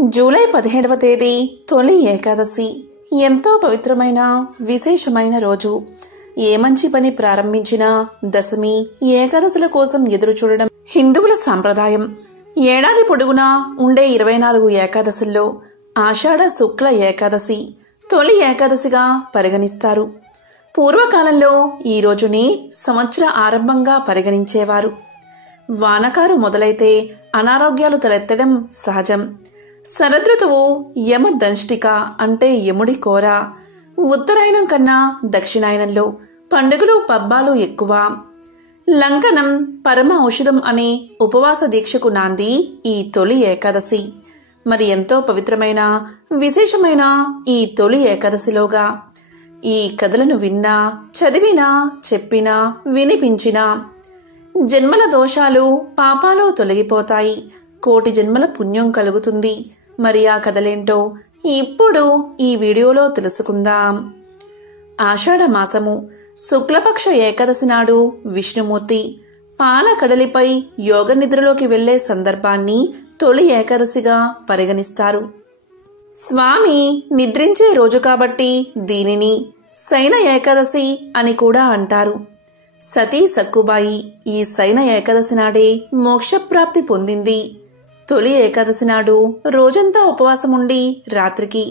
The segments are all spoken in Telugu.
జూలై 17వ తేదీ తొలి ఏకాదశి. ఎంతో పవిత్రమైన విశేషమైన రోజు. ఏ మంచి పని ప్రారంభించినా దశమి ఏకాదశుల కోసం ఎదురు చూడడం హిందువుల సంప్రదాయం. ఏడాది పొడుగునా ఉండే 24 ఏకాదశుల్లో ఆషాఢ శుక్ల ఏకాదశి తొలి ఏకాదశిగా పరిగణిస్తారు. పూర్వకాలంలో ఈ రోజుని సంవత్సర ఆరంభంగా పరిగణించేవారు. వానకారు మొదలైతే అనారోగ్యాలు తలెత్తడం సహజం. శరదృతువు యమ దంష్టిక అంటే యముడి కోర. ఉత్తరాయణం కన్నా దక్షిణాయనంలో పండుగలు పబ్బాలు ఎక్కువ. లంకనం పరమ ఔషధం అనే ఉపవాస దీక్షకు నాంది ఈ తొలి ఏకాదశి. మరి ఎంతో పవిత్రమైన విశేషమైన ఈ తొలి ఏకాదశిలోగా ఈ కథలను విన్నా, చదివినా, చెప్పినా, వినిపించినా జన్మల దోషాలు పాపాలు తొలగిపోతాయి, కోటి జన్మల పుణ్యం కలుగుతుంది. మరి ఆ కథలేంటో ఇప్పుడు ఈ వీడియోలో తెలుసుకుందాం. ఆషాఢ మాసము శుక్లపక్ష ఏకాదశి నాడు విష్ణుమూర్తి పాల కడలిపై యోగ నిద్రలోకి వెళ్లే సందర్భాన్ని తొలి ఏకాదశిగా పరిగణిస్తారు. స్వామి నిద్రించే రోజు కాబట్టి దీనిని శయన ఏకాదశి అని కూడా అంటారు. సతీ సక్కుబాయి ఈ శయన ఏకాదశి నాడే మోక్షప్రాప్తి పొందింది. తొలి ఏకాదశి నాడు రోజంతా ఉపవాసముండి రాత్రికి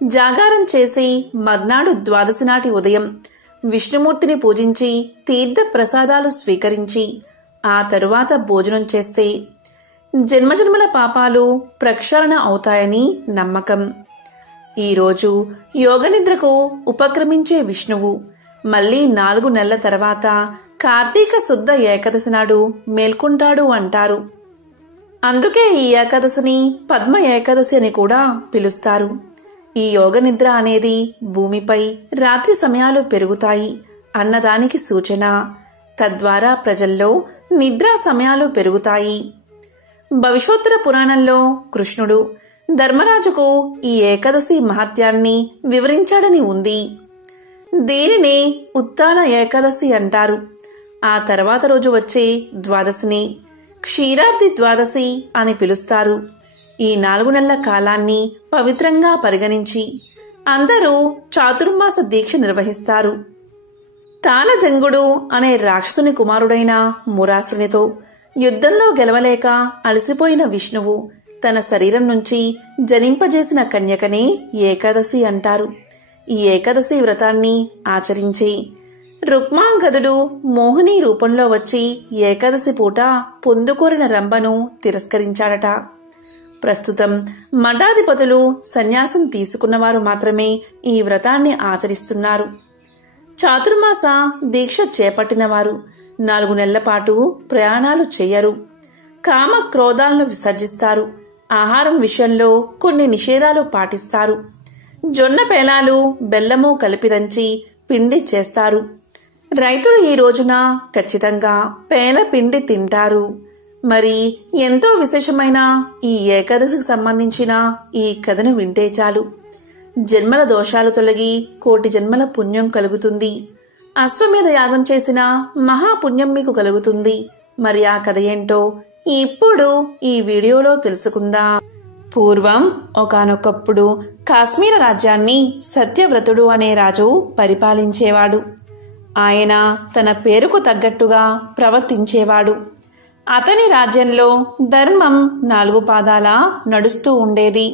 జాగారం చేసి మర్నాడు ద్వాదశి నాటి ఉదయం విష్ణుమూర్తిని పూజించి తీర్థ ప్రసాదాలు స్వీకరించి ఆ తరువాత భోజనం చేస్తే జన్మజన్మల పాపాలు ప్రక్షాళన అవుతాయని నమ్మకం. ఈరోజు యోగనిద్రకు ఉపక్రమించే విష్ణువు మళ్లీ 4 నెలల తర్వాత కార్తీక శుద్ధ ఏకాదశి నాడు మేల్కొంటాడు అంటారు. అందుకే ఈ ఏకాదశిని పద్మ ఏకాదశి అని కూడా పిలుస్తారు. ఈ యోగ నిద్ర అనేది భూమిపై రాత్రి సమయాలు పెరుగుతాయి అన్నదానికి సూచన. తద్వారా ప్రజల్లో నిద్రా సమయాలు పెరుగుతాయి. భవిష్యోత్తర పురాణంలో కృష్ణుడు ధర్మరాజుకు ఈ ఏకాదశి మహత్యాన్ని వివరించాడని ఉంది. దీనినే ఉత్తాన ఏకాదశి అంటారు. ఆ తర్వాత రోజు వచ్చే ద్వాదశిని క్షీరాబ్ది ద్వాదశి అని పిలుస్తారు. ఈ 4 నెలల కాలాన్ని పవిత్రంగా పరిగణించి అందరూ చాతుర్మాస దీక్ష నిర్వహిస్తారు. తాళజంగుడు అనే రాక్షసుని కుమారుడైన మురాసునితో యుద్ధంలో గెలవలేక అలసిపోయిన విష్ణువు తన శరీరం నుంచి జనింపజేసిన కన్యకనే ఏకాదశి అంటారు. ఈ ఏకాదశి వ్రతాన్ని ఆచరించి రుక్మాంగదుడు మోహిని రూపంలో వచ్చి ఏకాదశి పూట పొందుకోరిన రంభను తిరస్కరించాడట. ప్రస్తుతం మఠాధిపతులు సన్యాసం తీసుకున్నవారు మాత్రమే ఈ వ్రతాన్ని ఆచరిస్తున్నారు. చాతుర్మాస దీక్ష చేపట్టినవారు 4 నెలల పాటు ప్రయాణాలు చేయరు. కామ క్రోధాలను విసర్జిస్తారు. ఆహారం విషయంలో కొన్ని నిషేధాలు పాటిస్తారు. జొన్న పేలాలు బెల్లము కలిపి దంచి పిండి చేస్తారు. రైతులు ఈ రోజున ఖచ్చితంగా పేల పిండి తింటారు. మరి ఎంతో విశేషమైన ఈ ఏకాదశికి సంబంధించిన ఈ కథను వింటే చాలు జన్మల దోషాలు తొలగి కోటి జన్మల పుణ్యం కలుగుతుంది. అశ్వమేధ యాగం చేసిన మహాపుణ్యం మీకు కలుగుతుంది. మరి ఆ కథ ఏంటో ఇప్పుడు ఈ వీడియోలో తెలుసుకుందాం. పూర్వం ఒకానొకప్పుడు కాశ్మీర రాజ్యాన్ని సత్యవ్రతుడు అనే రాజు పరిపాలించేవాడు. ఆయన తన పేరుకు తగ్గట్టుగా ప్రవర్తించేవాడు. అతని రాజ్యంలో ధర్మం 4 పాదాల నడుస్తూ ఉండేది.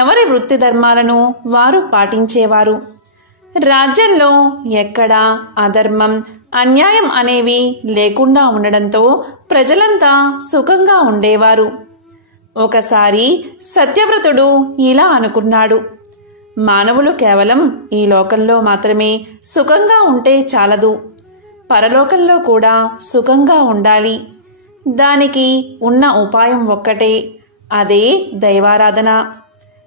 ఎవరి వృత్తి ధర్మాలను వారు పాటించేవారు. రాజ్యంలో ఎక్కడా అధర్మం, అన్యాయం అనేవి లేకుండా ఉండడంతో ప్రజలంతా సుఖంగా ఉండేవారు. ఒకసారి సత్యవ్రతుడు ఇలా అనుకున్నాడు, మానవులు కేవలం ఈ లోకంలో మాత్రమే సుఖంగా ఉంటే చాలదు, పరలోకంలో కూడా సుఖంగా ఉండాలి. దానికి ఉన్న ఉపాయం ఒక్కటే, అదే దైవారాధన.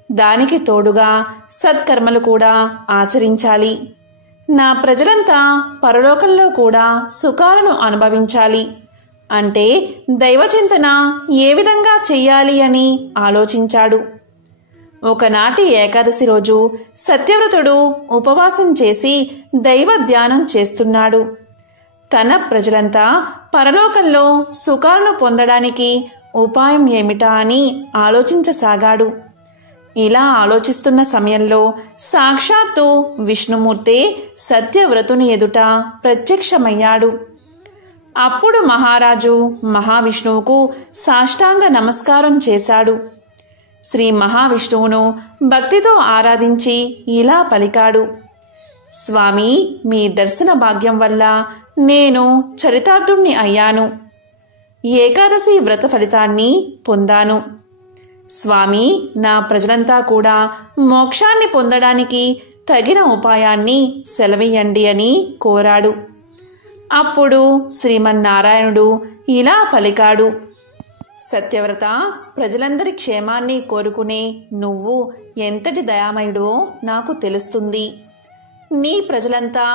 దానికి తోడుగా సత్కర్మలు కూడా ఆచరించాలి. నా ప్రజలంతా పరలోకంలో కూడా సుఖాలను అనుభవించాలి అంటే దైవచింతన ఏ విధంగా చెయ్యాలి అని ఆలోచించాడు. ఒకనాటి ఏకాదశి రోజు సత్యవ్రతుడు ఉపవాసం చేసి దైవ ధ్యానం చేస్తున్నాడు. తన ప్రజలంతా పరలోకంలో సుఖాలను పొందడానికి ఉపాయం ఏమిటా అని ఆలోచించసాగాడు. ఇలా ఆలోచిస్తున్న సమయంలో సాక్షాత్తు విష్ణుమూర్తే సత్యవ్రతుని ఎదుట ప్రత్యక్షమయ్యాడు. అప్పుడు మహారాజు మహావిష్ణువుకు సాష్టాంగ నమస్కారం చేశాడు. శ్రీ మహావిష్ణువును భక్తితో ఆరాధించి ఇలా పలికాడు: స్వామి, మీ దర్శన భాగ్యం వల్ల నేను చరితార్థుణ్ణి అయ్యాను. ఏకాదశి వ్రత ఫలితాన్ని పొందాను. స్వామి, నా ప్రజలంతా కూడా మోక్షాన్ని పొందడానికి తగిన ఉపాయాన్ని సెలవీయండి అని కోరాడు. అప్పుడు శ్రీమన్నారాయణుడు ఇలా పలికాడు: సత్యవ్రత, ప్రజలందరి క్షేమాన్ని కోరుకునే నువ్వు ఎంతటి దయామయుడో నాకు తెలుస్తుంది. నీ ప్రజలంతా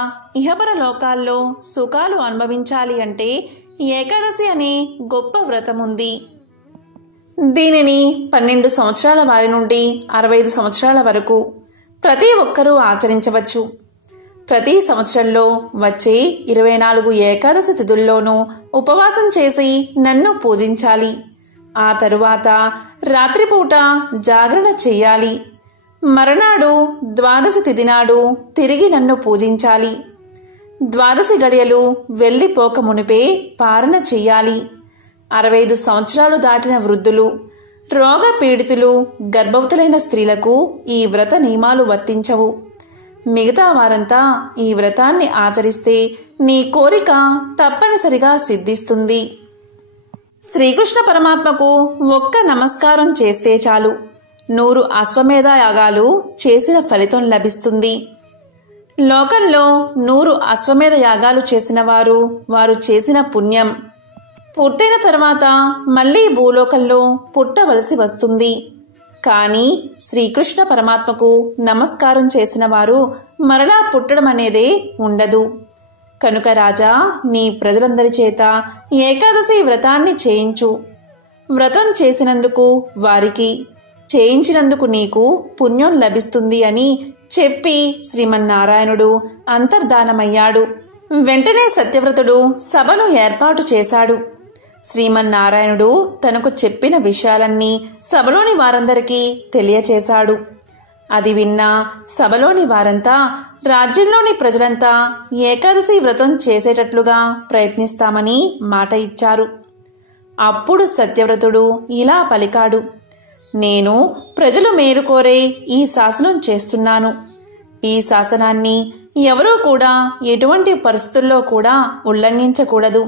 ఇహపర లోకాల్లో సుఖాలు అనుభవించాలి అంటే ఏకాదశి అనే గొప్ప వ్రతముంది. దీనిని 12 సంవత్సరాల వారి నుండి 65 సంవత్సరాల వరకు ప్రతి ఒక్కరూ ఆచరించవచ్చు. ప్రతి సంవత్సరంలో వచ్చే 24 ఏకాదశి తిథుల్లోనూ ఉపవాసం చేసి నన్ను పూజించాలి. ఆ తరువాత రాత్రిపూట జాగరణ చెయ్యాలి. మరునాడు ద్వాదశి తిథి నాడు తిరిగి నన్ను పూజించాలి. ద్వాదశి గడియలు వెళ్ళిపోక మునిపే పారణ చెయ్యాలి. 65 సంవత్సరాలు దాటిన వృద్ధులు, రోగ పీడితులు, గర్భవతులైన స్త్రీలకు ఈ వ్రత నియమాలు వర్తించవు. మిగతా వారంతా ఈ వ్రతాన్ని ఆచరిస్తే నీ కోరిక తప్పనిసరిగా సిద్ధిస్తుంది. శ్రీకృష్ణ పరమాత్మకు ఒక్క నమస్కారం చేస్తే చాలు 100 అశ్వమేధ యాగాలు చేసిన ఫలితం లభిస్తుంది. లోకంలో 100 అశ్వమేధ యాగాలు చేసిన వారు చేసిన పుణ్యం పూర్తయిన తర్వాత మళ్లీ భూలోకంలో పుట్టవలసి వస్తుంది. కానీ శ్రీకృష్ణ పరమాత్మకు నమస్కారం చేసిన వారు మరలా పుట్టడం అనేదే ఉండదు. కనుక రాజా, నీ ప్రజలందరి చేత ఏకాదశి వ్రతాన్ని చేయించు. వ్రతం చేసినందుకు వారికి, చేయించినందుకు నీకు పుణ్యం లభిస్తుంది అని చెప్పి శ్రీమన్నారాయణుడు అంతర్ధానమయ్యాడు. వెంటనే సత్యవ్రతుడు సభను ఏర్పాటు చేశాడు. శ్రీమన్నారాయణుడు తనకు చెప్పిన విషయాలన్నీ సభలోని వారందరికీ తెలియచేశాడు. అది విన్న సభలోని వారంతా రాజ్యంలోని ప్రజలంతా ఏకాదశి వ్రతం చేసేటట్లుగా ప్రయత్నిస్తామని మాట ఇచ్చారు. అప్పుడు సత్యవ్రతుడు ఇలా పలికాడు: నేను ప్రజలు మేలుకోరే ఈ శాసనం చేస్తున్నాను. ఈ శాసనాన్ని ఎవరూ కూడా ఎటువంటి పరిస్థితుల్లో కూడా ఉల్లంఘించకూడదు.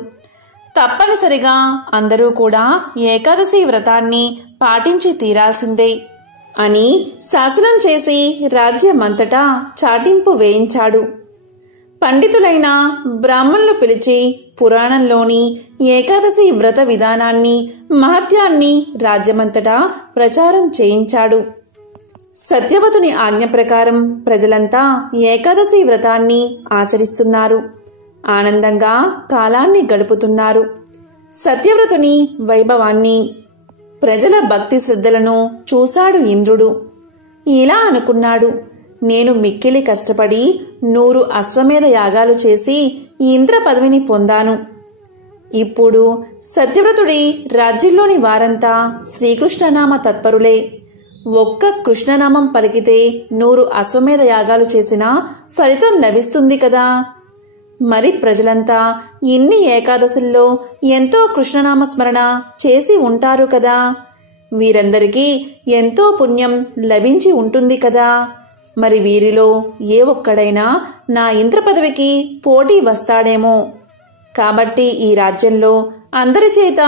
తప్పనిసరిగా అందరూ కూడా ఏకాదశి వ్రతాన్ని పాటించి తీరాల్సిందే అని శాసనం చేసి రాజ్యమంతటా చాటింపు వేయించాడు. పండితులైన బ్రాహ్మణులు పిలిచి పురాణంలోని ఏకాదశి వ్రత విధానాన్ని, మహత్యాన్ని రాజ్యమంతటా ప్రచారం చేయించాడు. సత్యవతుని ఆజ్ఞ ప్రకారం ప్రజలంతా ఏకాదశి వ్రతాన్ని ఆచరిస్తున్నారు. ఆనందంగా కాలాన్ని గడుపుతున్నారు. సత్యవ్రతుని వైభవాన్ని, ప్రజల భక్తి శ్రద్ధలను చూశాడు ఇంద్రుడు. ఇలా అనుకున్నాడు: నేను మిక్కిలి కష్టపడి 100 అశ్వమేధ యాగాలు చేసి ఇంద్ర పదవిని పొందాను. ఇప్పుడు సత్యవ్రతుడి రాజ్యంలోని వారంతా శ్రీకృష్ణనామ తత్పరులే. ఒక్క కృష్ణనామం పలికితే 100 అశ్వమేధ యాగాలు చేసినా ఫలితం లభిస్తుంది కదా. మరి ప్రజలంతా ఇన్ని ఏకాదశుల్లో ఎంతో కృష్ణనామ స్మరణ చేసి ఉంటారు కదా. వీరందరికీ ఎంతో పుణ్యం లభించి ఉంటుంది కదా. మరి వీరిలో ఏ ఒక్కడైనా నా ఇంద్ర పదవికి పోటీ వస్తాడేమో. కాబట్టి ఈ రాజ్యంలో అందరి చేత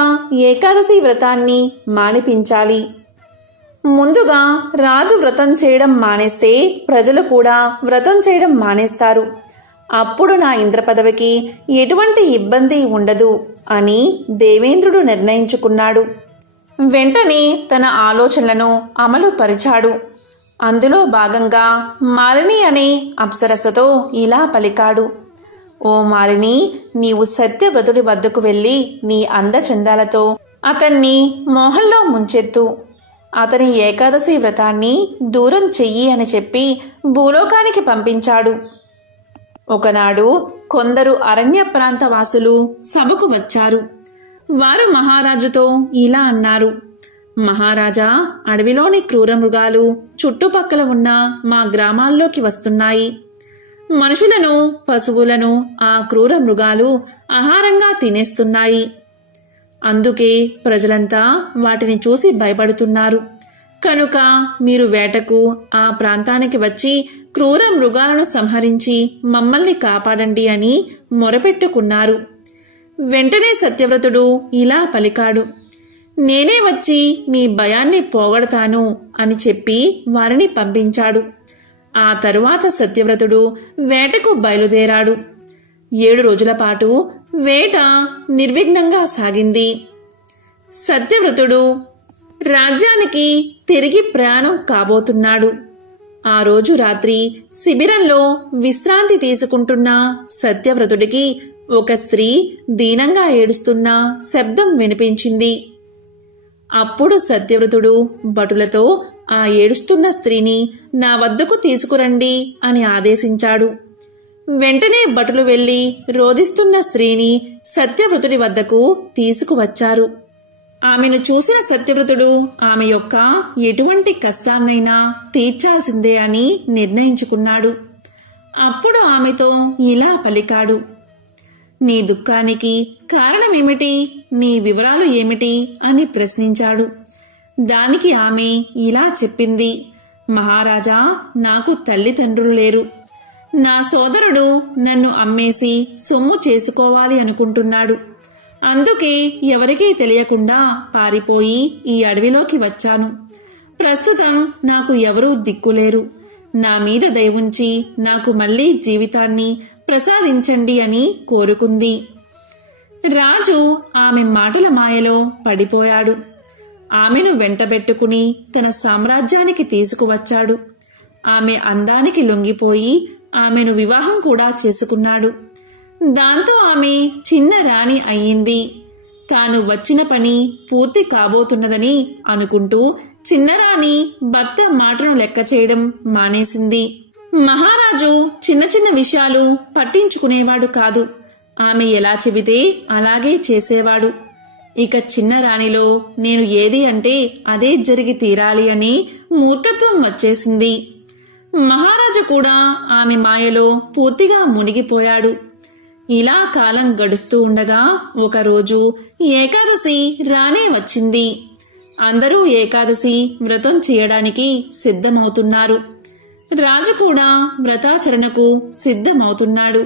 ఏకాదశి వ్రతాన్ని మానిపించాలి. ముందుగా రాజు వ్రతం చేయడం మానేస్తే ప్రజలు కూడా వ్రతం చేయడం మానేస్తారు. అప్పుడు నా ఇంద్ర పదవికి ఎటువంటి ఇబ్బంది ఉండదు అని దేవేంద్రుడు నిర్ణయించుకున్నాడు. వెంటనే తన ఆలోచనలను అమలు పరిచాడు. అందులో భాగంగా మాలిని అనే అప్సరసతో ఇలా పలికాడు: ఓ మాలిని, నీవు సత్యవ్రతుడి వద్దకు వెళ్ళి నీ అందచందాలతో అతన్ని మోహంలో ముంచెత్తు. అతని ఏకాదశి వ్రతాన్ని దూరం చెయ్యి అని చెప్పి భూలోకానికి పంపించాడు. ఒకనాడు కొందరు అరణ్య ప్రాంత వాసులు సభకు వచ్చారు. వారు మహారాజుతో ఇలా అన్నారు: మహారాజా, అడవిలోని క్రూర మృగాలు చుట్టుపక్కల ఉన్న మా గ్రామాల్లోకి వస్తున్నాయి. మనుషులను, పశువులను ఆ క్రూర మృగాలు ఆహారంగా తినేస్తున్నాయి. అందుకే ప్రజలంతా వాటిని చూసి భయపడుతున్నారు. కనుక మీరు వేటకు ఆ ప్రాంతానికి వచ్చి క్రూర మృగాలను సంహరించి మమ్మల్ని కాపాడండి అని మొరపెట్టుకున్నారు. వెంటనే సత్యవ్రతుడు ఇలా పలికాడు: నేనే వచ్చి మీ భయాన్ని పోగొడతాను అని చెప్పి వారిని పంపించాడు. ఆ తరువాత సత్యవ్రతుడు వేటకు బయలుదేరాడు. 7 రోజుల పాటు వేట నిర్విఘ్నంగా సాగింది. సత్యవ్రతుడు రాజ్యానికి తిరిగి ప్రయాణం కాబోతున్నాడు. ఆ రోజు రాత్రి శిబిరంలో విశ్రాంతి తీసుకుంటున్న సత్యవ్రతుడికి ఒక స్త్రీ దీనంగా ఏడుస్తున్న శబ్దం వినిపించింది. అప్పుడు సత్యవ్రతుడు భటులతో ఆ ఏడుస్తున్న స్త్రీని నా వద్దకు తీసుకురండి అని ఆదేశించాడు. వెంటనే భటులు వెళ్లి రోదిస్తున్న స్త్రీని సత్యవ్రతుడి వద్దకు తీసుకువచ్చారు. ఆమెను చూసిన సత్యవ్రతుడు ఆమె యొక్క ఎటువంటి కష్టాన్నైనా తీర్చాల్సిందే అని నిర్ణయించుకున్నాడు. అప్పుడు ఆమెతో ఇలా పలికాడు: నీ దుఃఖానికి కారణమేమిటి? నీ వివరాలు ఏమిటి అని ప్రశ్నించాడు. దానికి ఆమె ఇలా చెప్పింది: మహారాజా, నాకు తల్లిదండ్రులు లేరు. నా సోదరుడు నన్ను అమ్మేసి సొమ్ము చేసుకోవాలి అనుకుంటున్నాడు. అందుకే ఎవరికీ తెలియకుండా పారిపోయి ఈ అడవిలోకి వచ్చాను. ప్రస్తుతం నాకు ఎవరూ దిక్కులేరు. నా మీద దయ ఉంచి నాకు మళ్లీ జీవితాన్ని ప్రసాదించండి అని కోరుకుంది. రాజు ఆమె మాటల మాయలో పడిపోయాడు. ఆమెను వెంటబెట్టుకుని తన సామ్రాజ్యానికి తీసుకువచ్చాడు. ఆమె అందానికి లొంగిపోయి ఆమెను వివాహం కూడా చేసుకున్నాడు. దాంతో ఆమె చిన్న రాణి అయ్యింది. తాను వచ్చిన పని పూర్తి కాబోతున్నదని అనుకుంటూ చిన్నరాణి భర్త మాటను లెక్క చేయడం మానేసింది. మహారాజు చిన్న చిన్న విషయాలు పట్టించుకునేవాడు కాదు. ఆమె ఎలా చెబితే అలాగే చేసేవాడు. ఇక చిన్న రాణిలో నేను ఏది అంటే అదే జరిగి తీరాలి అని మూర్ఖత్వం వచ్చేసింది. మహారాజు కూడా ఆమె మాయలో పూర్తిగా మునిగిపోయాడు. ఇలా కాలం గడుస్తూ ఉండగా ఒకరోజు ఏకాదశి రానే వచ్చింది. అందరూ ఏకాదశి వ్రతం చేయడానికి సిద్ధమవుతున్నారు. రాజు కూడా వ్రతాచరణకు సిద్ధమవుతున్నాడు.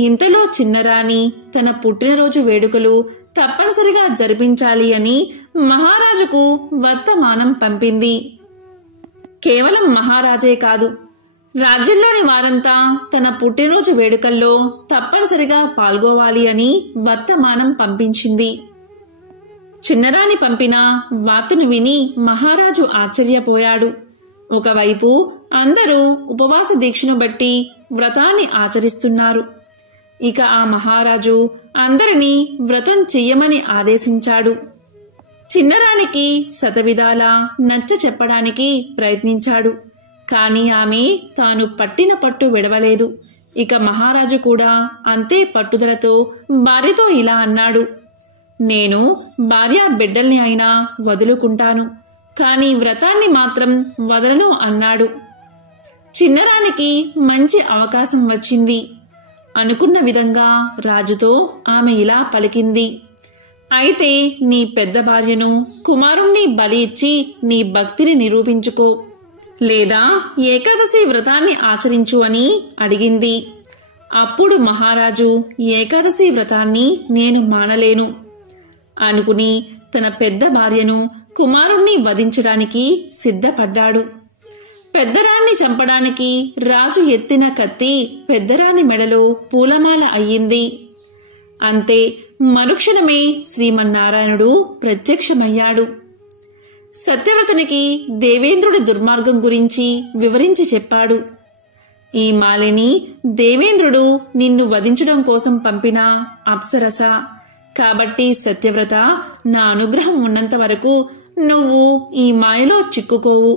ఇంతలో చిన్నరాణి తన పుట్టినరోజు వేడుకలు తప్పనిసరిగా జరిపించాలి అని మహారాజుకు వర్తమానం పంపింది. కేవలం మహారాజే కాదు, రాజ్యంలోని వారంతా తన పుట్టినరోజు వేడుకల్లో తప్పనిసరిగా పాల్గొవాలి అని వర్తమానం పంపించింది. చిన్నరాణి పంపిన వార్తను విని మహారాజు ఆశ్చర్యపోయాడు. ఒకవైపు అందరూ ఉపవాస దీక్షను బట్టి వ్రతాన్ని ఆచరిస్తున్నారు. ఇక ఆ మహారాజు అందరినీ వ్రతం చెయ్యమని ఆదేశించాడు. చిన్నరానికి శతవిధాలా నచ్చ చెప్పడానికి ప్రయత్నించాడు. కాని ఆమె తాను పట్టిన పట్టు విడవలేదు. ఇక మహారాజు కూడా అంతే పట్టుదలతో భార్యతో ఇలా అన్నాడు: నేను భార్యా బిడ్డల్ని అయినా వదులుకుంటాను, కాని వ్రతాన్ని మాత్రం వదలను అన్నాడు. చిన్నరానికి మంచి అవకాశం వచ్చింది. అనుకున్న విధంగా రాజుతో ఆమె ఇలా పలికింది: అయితే నీ పెద్ద భార్యను, కుమారుణ్ణి బలి ఇచ్చి నీ భక్తిని నిరూపించుకో, లేదా ఏకాదశి వ్రతాన్ని ఆచరించు అని అడిగింది. అప్పుడు మహారాజు ఏకాదశి వ్రతాన్ని నేను మానలేను అనుకుని తన పెద్ద భార్యను, కుమారుణ్ణి వధించడానికి సిద్ధపడ్డాడు. పెద్దరాణ్ణి చంపడానికి రాజు ఎత్తిన కత్తి పెద్దరాణి మెడలో పూలమాల అయ్యింది. అంతే, మరుక్షణమే శ్రీమన్నారాయణుడు ప్రత్యక్షమయ్యాడు. సత్యవ్రతునికి దేవేంద్రుడి దుర్మార్గం గురించి వివరించి చెప్పాడు. ఈ మాలిని దేవేంద్రుడు నిన్ను వధించడం కోసం పంపిన అప్సరస. కాబట్టి సత్యవ్రత, నా అనుగ్రహం ఉన్నంత వరకు నువ్వు ఈ మాయలో చిక్కుకోవు.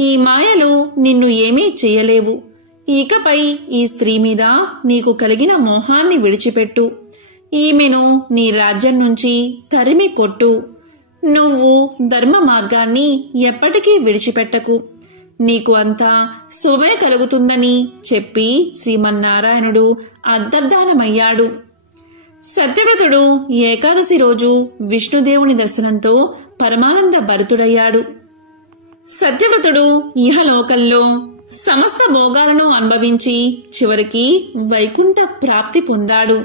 ఈ మాయలు నిన్ను ఏమీ చెయ్యలేవు. ఇకపై ఈ స్త్రీ మీద నీకు కలిగిన మోహాన్ని విడిచిపెట్టు. ఈమెను నీ రాజ్యం నుంచి తరిమి కొట్టు. నువ్వు ధర్మ మార్గాన్ని ఎప్పటికీ విడిచిపెట్టకు. నీకు అంతా శుభమే కలుగుతుందని చెప్పి శ్రీమన్నారాయణుడు అంతర్ధానమయ్యాడు. సత్యవ్రతుడు ఏకాదశి రోజు విష్ణుదేవుని దర్శనంతో పరమానంద భరితుడయ్యాడు. సత్యవ్రతుడు ఇహలోకంలో సమస్త భోగాలను అనుభవించి చివరికి వైకుంఠ ప్రాప్తి పొందాడు.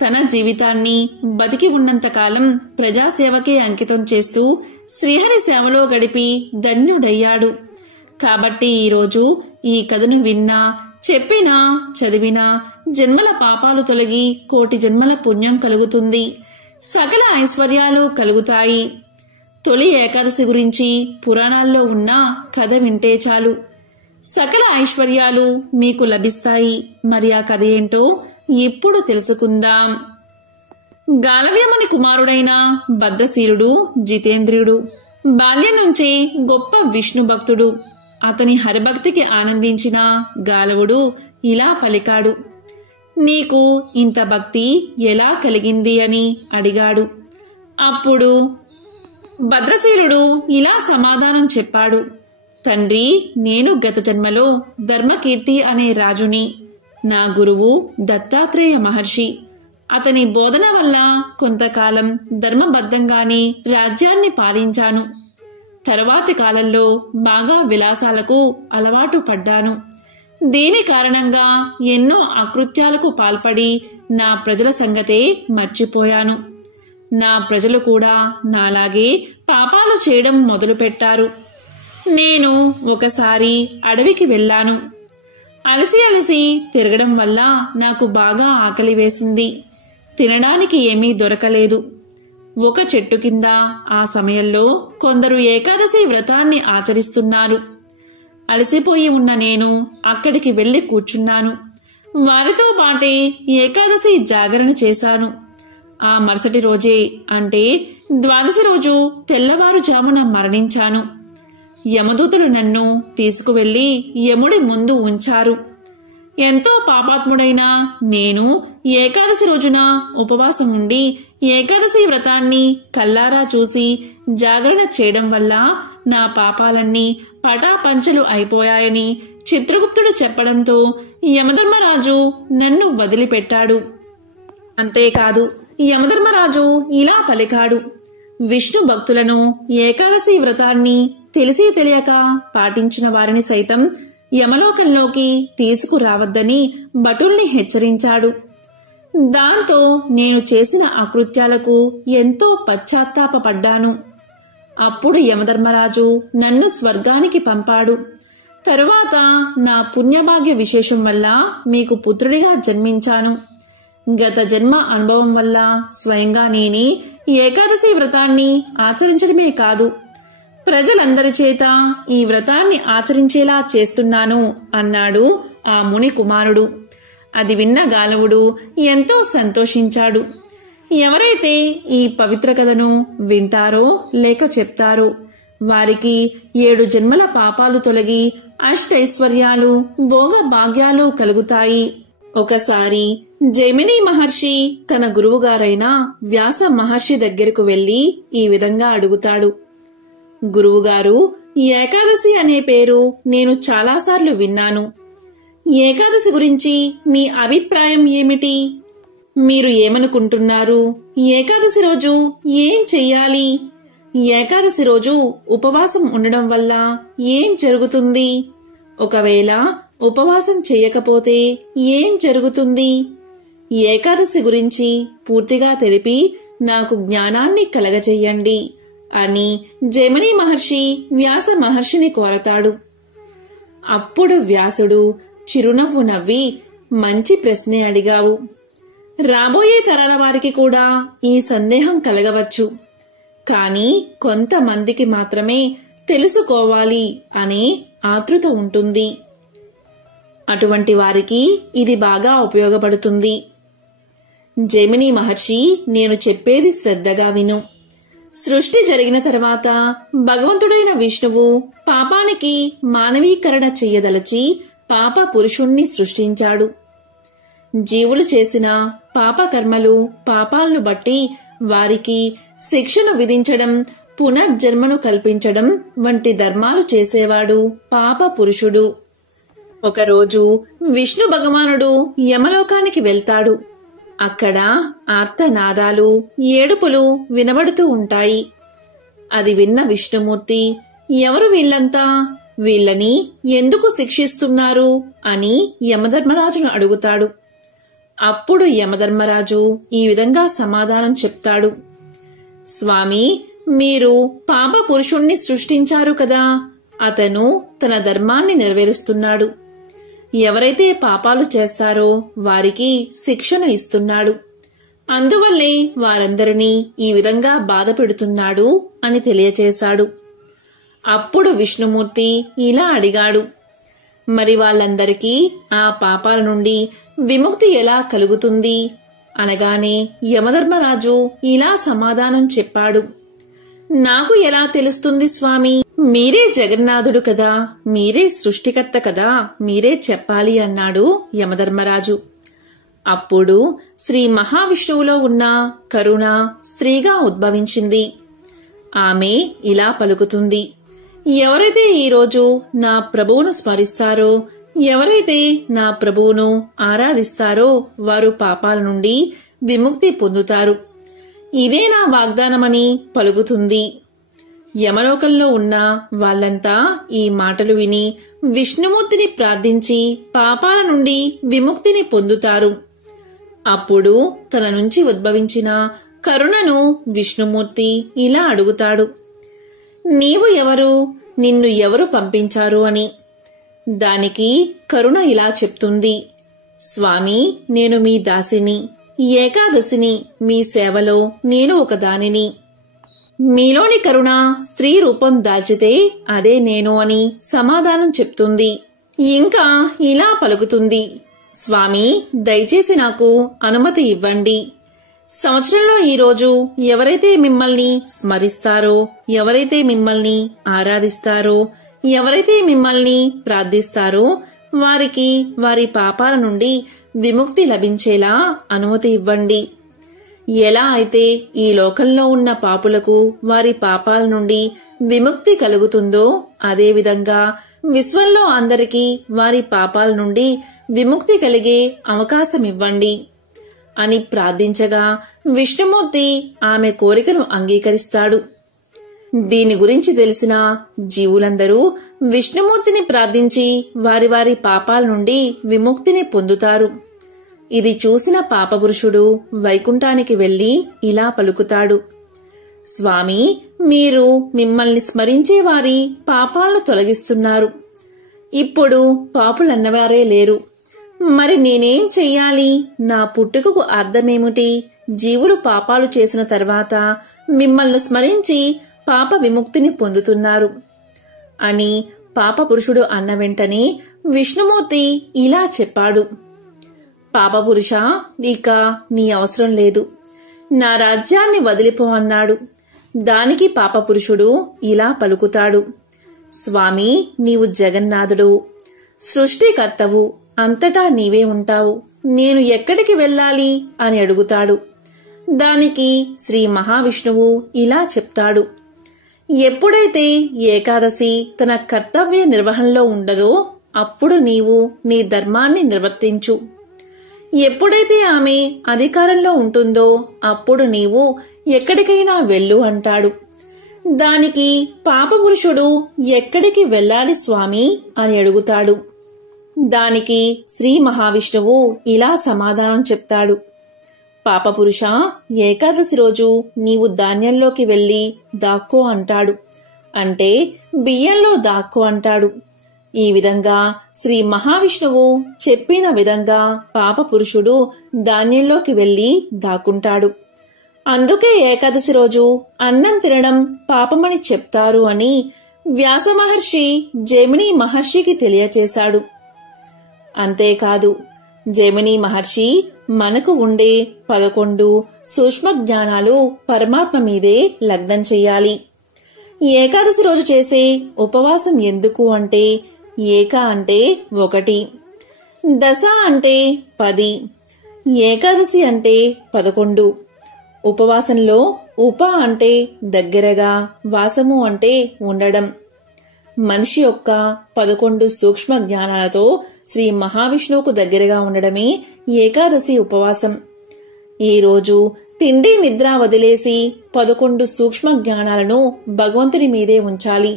తన జీవితాన్ని బతికి ఉన్నంతకాలం ప్రజాసేవకే అంకితం చేస్తూ శ్రీహరి సేవలో గడిపి ధన్యుడయ్యాడు. కాబట్టి ఈరోజు ఈ కథను విన్నా, చెప్పినా, చదివినా జన్మల పాపాలు తొలగి కోటి జన్మల పుణ్యం కలుగుతుంది. సకల ఐశ్వర్యాలు కలుగుతాయి. తొలి ఏకాదశి గురించి పురాణాల్లో ఉన్న కథ వింటే చాలు, సకల ఐశ్వర్యాలు మీకు లభిస్తాయి. మరి ఆ కథ ఏంటో ఇప్పుడు తెలుసుకుందాం. గాలవ్యముని కుమారుడైన భద్రశీలుడు జితేంద్రియుడు బాల్యం నుంచే గొప్ప విష్ణు భక్తుడు. అతని హరిభక్తికి ఆనందించిన గాలవుడు ఇలా పలికాడు. నీకు ఇంత భక్తి ఎలా కలిగింది అని అడిగాడు. అప్పుడు భద్రశీలుడు ఇలా సమాధానం చెప్పాడు. తండ్రి, నేను గత జన్మలో ధర్మకీర్తి అనే రాజుని. నా గురువు దత్తాత్రేయ మహర్షి. అతని బోధన వల్ల కొంతకాలం ధర్మబద్ధంగానే రాజ్యాన్ని పాలించాను. తరువాతి కాలంలో బాగా విలాసాలకు అలవాటు పడ్డాను. దీని కారణంగా ఎన్నో అకృత్యాలకు పాల్పడి నా ప్రజల సంగతే మర్చిపోయాను. నా ప్రజలు కూడా నాలాగే పాపాలు చేయడం మొదలుపెట్టారు. నేను ఒకసారి అడవికి వెళ్ళాను. అలసి తిరగడం వల్ల నాకు బాగా ఆకలి వేసింది. తినడానికి ఏమీ దొరకలేదు. ఒక చెట్టు కింద ఆ సమయంలో కొందరు ఏకాదశి వ్రతాన్ని ఆచరిస్తున్నారు. అలసిపోయి ఉన్న నేను అక్కడికి వెళ్లి కూర్చున్నాను. వారితో పాటే ఏకాదశి జాగరణ చేశాను. ఆ మరుసటి రోజే అంటే ద్వాదశి రోజు తెల్లవారుజామున మరణించాను. యమదూతలు నన్ను తీసుకువెళ్లి యముడి ముందు ఉంచారు. ఎంతో పాపాత్ముడైన నేను ఏకాదశి రోజున ఉపవాసం ఉండి ఏకాదశి వ్రతాన్ని కల్లారా చూసి జాగరణ చేయడం వల్ల నా పాపాలన్నీ పటాపంచలు అయిపోయాయని చిత్రగుప్తుడు చెప్పడంతో యమధర్మరాజు నన్ను వదిలిపెట్టాడు. అంతేకాదు, యమధర్మరాజు ఇలా పలికాడు. విష్ణు భక్తులను ఏకాదశి వ్రతాన్ని తెలిసి తెలియక పాటించిన వారిని సైతం యమలోకంలోకి తీసుకురావద్దని భటుల్ని హెచ్చరించాడు. దాంతో నేను చేసిన అకృత్యాలకు ఎంతో పశ్చాత్తాపపడ్డాను. అప్పుడు యమధర్మరాజు నన్ను స్వర్గానికి పంపాడు. తరువాత నా పుణ్యభాగ్య విశేషం వల్ల మీకు పుత్రుడిగా జన్మించాను. గత జన్మ అనుభవం వల్ల స్వయంగా నేనే ఏకాదశి వ్రతాన్ని ఆచరించడమే కాదు, ప్రజలందరి చేత ఈ వ్రతాన్ని ఆచరించేలా చేస్తున్నాను అన్నాడు ఆ ముని కుమారుడు. అది విన్న గాలవుడు ఎంతో సంతోషించాడు. ఎవరైతే ఈ పవిత్ర కథను వింటారో లేక చెప్తారో వారికి 7 జన్మల పాపాలు తొలగి అష్టైశ్వర్యాలు భోగ భాగ్యాలు కలుగుతాయి. ఒకసారి జైమిని మహర్షి తన గురువుగారైన వ్యాస మహర్షి దగ్గరకు వెళ్లి ఈ విధంగా అడుగుతాడు. గురువుగారు, ఏకాదశి అనే పేరు నేను చాలాసార్లు విన్నాను. ఏకాదశి గురించి మీ అభిప్రాయం ఏమిటి? మీరు ఏమనుకుంటున్నారు? ఏకాదశి రోజు ఏం చెయ్యాలి? ఏకాదశి రోజు ఉపవాసం ఉండడం వల్ల ఏం జరుగుతుంది? ఒకవేళ ఉపవాసం చెయ్యకపోతే ఏం జరుగుతుంది? ఏకాదశి గురించి పూర్తిగా తెలిపి నాకు జ్ఞానాన్ని కలగజేయండి అని జైమిని మహర్షి వ్యాస మహర్షిని కోరతాడు. అప్పుడు వ్యాసుడు చిరునవ్వు నవ్వి, మంచి ప్రశ్నే అడిగావు. రాబోయే తరాల వారికి కూడా ఈ సందేహం కలగవచ్చు. కానీ కొంతమందికి మాత్రమే తెలుసుకోవాలి అనే ఆతృత ఉంటుంది. అటువంటి వారికి ఇది బాగా ఉపయోగపడుతుంది. జైమిని మహర్షి, నేను చెప్పేది శ్రద్ధగా విను. సృష్టి జరిగిన తర్వాత భగవంతుడైన విష్ణువు పాపానికి మానవీకరణ చెయ్యదలచి పాప పురుషుణ్ణి సృష్టించాడు. జీవులు చేసిన పాపకర్మలు పాపాలను బట్టి వారికి శిక్షను విధించడం, పునర్జన్మను కల్పించడం వంటి ధర్మాలు చేసేవాడు పాప పురుషుడు. ఒకరోజు విష్ణు భగవానుడు యమలోకానికి వెళ్తాడు. అక్కడ ఆర్తనాదాలు, ఏడుపులు వినబడుతూ ఉంటాయి. అది విన్న విష్ణుమూర్తి, ఎవరు వీళ్ళంతా, వీళ్ళని ఎందుకు శిక్షిస్తున్నారు అని యమధర్మరాజును అడుగుతాడు. అప్పుడు యమధర్మరాజు ఈ విధంగా సమాధానం చెప్తాడు. స్వామి, మీరు పాప పురుషుణ్ణి సృష్టించారు కదా, అతను తన ధర్మాన్ని నెరవేరుస్తున్నాడు. ఎవరైతే పాపాలు చేస్తారో వారికి శిక్షను ఇస్తున్నాడు. అందువల్లే వారందరినీ ఈ విధంగా బాధ పెడుతున్నాడు అని తెలియచేశాడు. అప్పుడు విష్ణుమూర్తి ఇలా అడిగాడు, మరి వాళ్ళందరికీ ఆ పాపాల నుండి విముక్తి ఎలా కలుగుతుంది? అనగానే యమధర్మరాజు ఇలా సమాధానం చెప్పాడు. నాకు ఎలా తెలుస్తుంది స్వామి? మీరే జగన్నాథుడు కదా, మీరే సృష్టికర్త కదా, మీరే చెప్పాలి అన్నాడు యమధర్మరాజు. అప్పుడు శ్రీ మహావిష్ణువులో ఉన్న కరుణ స్త్రీగా ఉద్భవించింది. ఆమె ఇలా పలుకుతుంది, ఎవరైతే ఈరోజు నా ప్రభువును స్మరిస్తారో, ఎవరైతే నా ప్రభువును ఆరాధిస్తారో వారు పాపాల నుండి విముక్తి పొందుతారు. ఇదే నా వాగ్దానమని పలుకుతుంది. యమలోకంలో ఉన్న వాళ్ళంతా ఈ మాటలు విని విష్ణుమూర్తిని ప్రార్థించి పాపాల నుండి విముక్తిని పొందుతారు. అప్పుడు తన నుంచి ఉద్భవించిన కరుణను విష్ణుమూర్తి ఇలా అడుగుతాడు, నీవు ఎవరు, నిన్ను ఎవరు పంపించారు అని. దానికి కరుణ ఇలా చెప్తుంది, స్వామి, నేను మీ దాసిని, ఏకాదశిని, మీ సేవలో నేను ఒక దానిని. మీలోని కరుణ స్త్రీ రూపం దాల్చితే అదే నేను అని సమాధానం చెప్తుంది. ఇంకా ఇలా పలుకుతుంది, స్వామి, దయచేసి నాకు అనుమతి ఇవ్వండి. సంవత్సరంలో ఈరోజు ఎవరైతే మిమ్మల్ని స్మరిస్తారో, ఎవరైతే మిమ్మల్ని ఆరాధిస్తారో, ఎవరైతే మిమ్మల్ని ప్రార్థిస్తారో వారికి వారి పాపాల నుండి విముక్తి లభించేలా అనుమతి ఇవ్వండి. ఎలా అయితే ఈ లోకంలో ఉన్న పాపులకు వారి పాపాల నుండి విముక్తి కలుగుతుందో అదేవిధంగా విశ్వంలో అందరికీ వారి పాపాల నుండి విముక్తి కలిగే అవకాశం ఇవ్వండి అని ప్రార్థించగా విష్ణుమూర్తి ఆమె కోరికను అంగీకరిస్తాడు. దీని గురించి తెలిసిన జీవులందరూ విష్ణుమూర్తిని ప్రార్థించి వారి వారి పాపాల నుండి విముక్తిని పొందుతారు. ఇది చూసిన పాపపురుషుడు వైకుంఠానికి వెళ్లి ఇలా పలుకుతాడు, స్వామి, మీరు మిమ్మల్ని స్మరించే వారి పాపాలను తొలగిస్తున్నారు. ఇప్పుడు పాపులన్నవారే లేరు. మరి నేనేం చెయ్యాలి? నా పుట్టుకకు అర్థమేమిటి? జీవులు పాపాలు చేసిన తర్వాత మిమ్మల్ని స్మరించి పాప విముక్తిని పొందుతున్నారు అని పాపపురుషుడు అన్న వెంటనే విష్ణుమూర్తి ఇలా చెప్పాడు, పాపపురుష, ఇక నీ అవసరం లేదు, నా రాజ్యాన్ని వదిలిపో అన్నాడు. దానికి పాపపురుషుడు ఇలా పలుకుతాడు, స్వామి, నీవు జగన్నాథుడు, సృష్టికర్తవు, అంతటా నీవే ఉంటావు, నేను ఎక్కడికి వెళ్ళాలి అని అడుగుతాడు. దానికి శ్రీ మహావిష్ణువు ఇలా చెప్తాడు, ఎప్పుడైతే ఏకాదశి తన కర్తవ్య నిర్వహణలో ఉండదో అప్పుడు నీవు నీ ధర్మాన్ని నిర్వర్తించు. ఎప్పుడైతే ఆమె అధికారంలో ఉంటుందో అప్పుడు నీవు ఎక్కడికైనా వెళ్ళు అంటాడు. దానికి పాపపురుషుడు ఎక్కడికి వెళ్ళాలి స్వామి అని అడుగుతాడు. దానికి శ్రీ మహావిష్ణువు ఇలా సమాధానం చెప్తాడు, పాపపురుష, ఏకాదశి రోజు నీవు ధాన్యంలోకి వెళ్లి దాక్కో అంటాడు. అంటే బియ్యంలో దాక్కో అంటాడు. ఈ విధంగా శ్రీ మహావిష్ణువు చెప్పిన విధంగా పాపపురుషుడు ధాన్యంలోకి వెళ్లి దాక్కుంటాడు. అందుకే ఏకాదశి రోజు అన్నం తినడం పాపమని చెప్తారు అని వ్యాస మహర్షి జైమిని మహర్షికి తెలియచేశాడు. అంతేకాదు, జైమిని మహర్షి మనకు ఉండే 11 సూక్ష్మ జ్ఞానాలు పరమాత్మ మీదే లగ్నం చెయ్యాలి. ఏకాదశి రోజు చేసే ఉపవాసం ఎందుకు అంటే, ఏక అంటే 1, దశ అంటే 10, ఏకాదశి అంటే 11. ఉపవాసంలో ఉప అంటే దగ్గరగా, వాసము అంటే ఉండడం. మనిషి యొక్క 11 సూక్ష్మ జ్ఞానాలతో శ్రీ మహావిష్ణువుకు దగ్గరగా ఉండడమే ఏకాదశి ఉపవాసం. ఈరోజు తిండి నిద్ర వదిలేసి 11 సూక్ష్మ జ్ఞానాలను భగవంతుని మీదే ఉంచాలి.